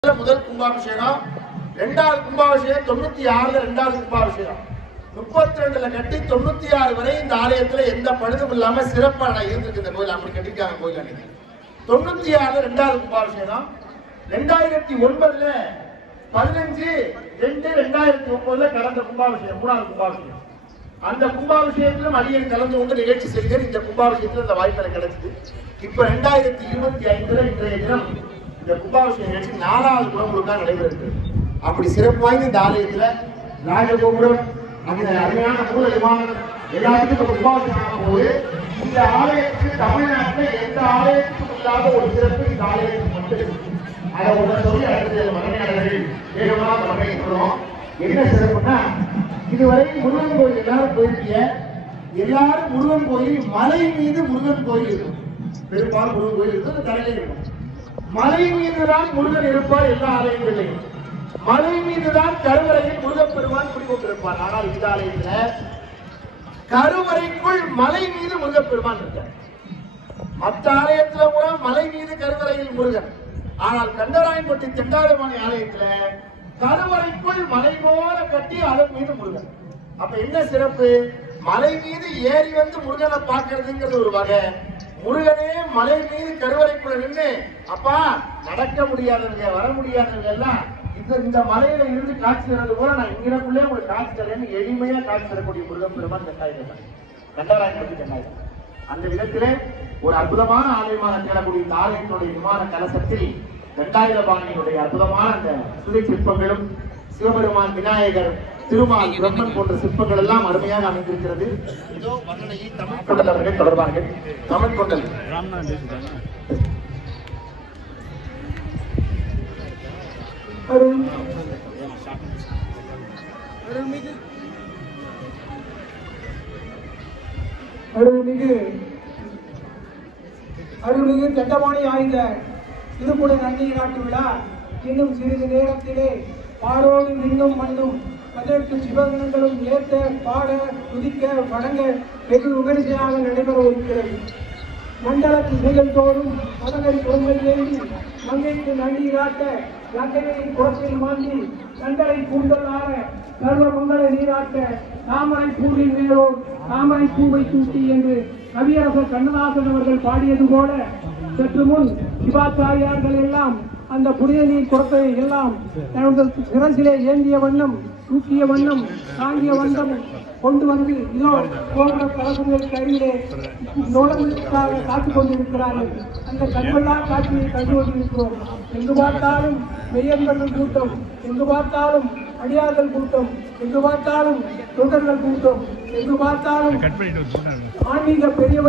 முதல் கும்பாபிஷேகம், இரண்டாவது கும்பாபிஷேகம் 96ல இரண்டாவது கும்பாபிஷேகம் 32ல கட்டி 96 வரை இந்த ஆலயத்துல எந்த பழுதும் இல்லாம சிறப்பா இருந்திருக்கு. இந்த கோயில் அப்படி கட்டிருக்காங்க. கோயில் அன்னைக்கு 96ல இரண்டாவது கும்பாபிஷேகம், 2009ல 15/2/2009ல கடந்த கும்பாபிஷேகம் மூணாவது கும்பாபிஷேகம். அந்த கும்பாபிஷேகத்திலும் அடியன் கலந்து கொண்டு நிகழ்ச்சி செய்கிறேன். இந்த கும்பாபிஷேகத்தில் இந்த வாய்ப்பு கிடைச்சது. இப்ப 2025ல இன்றைய தினம் இந்த கும்பாபிஷேக நிகழ்ச்சி 4வது குடமுழுக்காக நடைபெறுகிறது. அப்படி சிறப்பு வாய்ந்த இந்த ஆலயத்துல ராஜகோபுரம், அந்த அருமையான மூல விமானம் எல்லாத்துக்கும் கும்பாபிஷேகம் போது இந்த ஆலயத்துக்கு தமிழ்நாட்டில் எந்த ஆலயத்துக்கும் இல்லாத ஒரு சிறப்பு இந்த ஆலயத்துக்கு மட்டும். அதை ஒன்று சொல்லி அடுத்த மகனையாளர்கள் வேகமாக வகையிடுறோம். என்ன சிறப்புன்னா, இதுவரை முருகன் கோயில் எல்லாரும் போயிருக்கீங்க. எல்லாரும் முருகன் கோயில் மலை மீது முருகன் கோயில் இருக்கும். பெரும்பாலும் முருகன் கோயில் இருக்கு, தலையில இருக்கும். மலை மீதுதான் முருகன் இருப்பார். எல்லா ஆலயங்களையும் மலை மீதுதான் கருவறையில் முருகப்பெருமான் குடிக்கொண்டிருப்பார். ஆனால் இந்த ஆலயத்துல கருவறைக்குள் மலை மீது முருகப்பெருமான் இருக்கார். மற்ற ஆலயத்துல கூட மலை மீது கருவறையில் முருகன். ஆனால் கண்டராயன்பட்டி தெண்டாதமானி ஆலயத்துல கருவறைக்குள் மலை போல கட்டி அதன் மீது முருகன். அப்ப என்ன சிறப்பு? மலை மீது ஏறி வந்து முருகனை பார்க்கறதுங்கிறது ஒரு வகை. முருகனே மலை மீது கருவறைக்குள்ள நின்று, அப்பா நடக்க முடியாதவங்க வர முடியாதவங்க எல்லாம் இந்த மலையில இருந்து காட்சி தரது போல நான் இங்கனக்குள்ளே உங்களுக்கு காட்சி தரேன்னு எளிமையா காட்சி தரக்கூடிய முருகன் பெருமான் கண்டராயன்பட்டி தென்னாயிரம். அந்த விதத்திலே ஒரு அற்புதமான ஆலயமாக திகழக்கூடிய இந்த ஆலயத்தினுடைய விமான கலசத்தில் தண்டாயுதபாணியினுடைய அற்புதமான அந்த சுதை சிற்பங்களும் சிவபெருமான், விநாயகர், திருமால், பிரம்மன் போன்ற சிற்பங்கள் எல்லாம் அருமையாக அமைந்திருக்கிறது. இதோ வர்ணனையை தமிழ் கொண்டல் அவர்கள் தொடர்பார்கள். தமிழ் கொண்டல் அருள்மிகு தண்டபாணி ஆய்ந்த திருக்குட நன்னீர் நாட்டு விழா இன்னும் சிறிது நேரத்திலே பாரோடு விண்ணும் மண்ணும் 18 சிவகணங்களும் ஏற்ற பாட துதிக்க வணங்க வெகு விமரிசையாக நடைபெற இருக்கிறது. மண்டல திசைகள் தோறும் மதகரி குரங்கள் ஏந்தி மங்கைக்கு நன்னீராட்ட லங்கையின் குளத்தில் மாந்தி கண்டரை கூந்தல் ஆற சர்வ மங்கள நீராட்ட தாமரை பூவின் மேலோர் தாமரை பூவை தூட்டி என்று கவியரசர் கண்ணதாசன் அவர்கள் பாடியது போல சற்று முன் சிவாச்சாரியார்கள் எல்லாம் அந்த புனித நீர் குடத்தை எல்லாம் தனது சிரசிலே ஏந்திய வண்ணம், தூக்கிய வண்ணம், தாங்கிய வண்ணம் கொண்டு வந்து இதோ கோபுர கலசங்களுக்கு அருகிலே நோடங்களுக்காக காத்துக் கொண்டிருக்கிறார்கள். அந்த கண்கொள்ளா காட்சியை கண்டு கொண்டிருக்கிறோம். எங்கு பார்த்தாலும் மெய்யன்பர்கள் கூட்டம், எங்கு பார்த்தாலும் அடியார்கள் கூட்டம், எங்கு பார்த்தாலும் தொண்டர்கள் கூட்டம், எங்கு பார்த்தாலும் ஆன்மீக பெரியவர்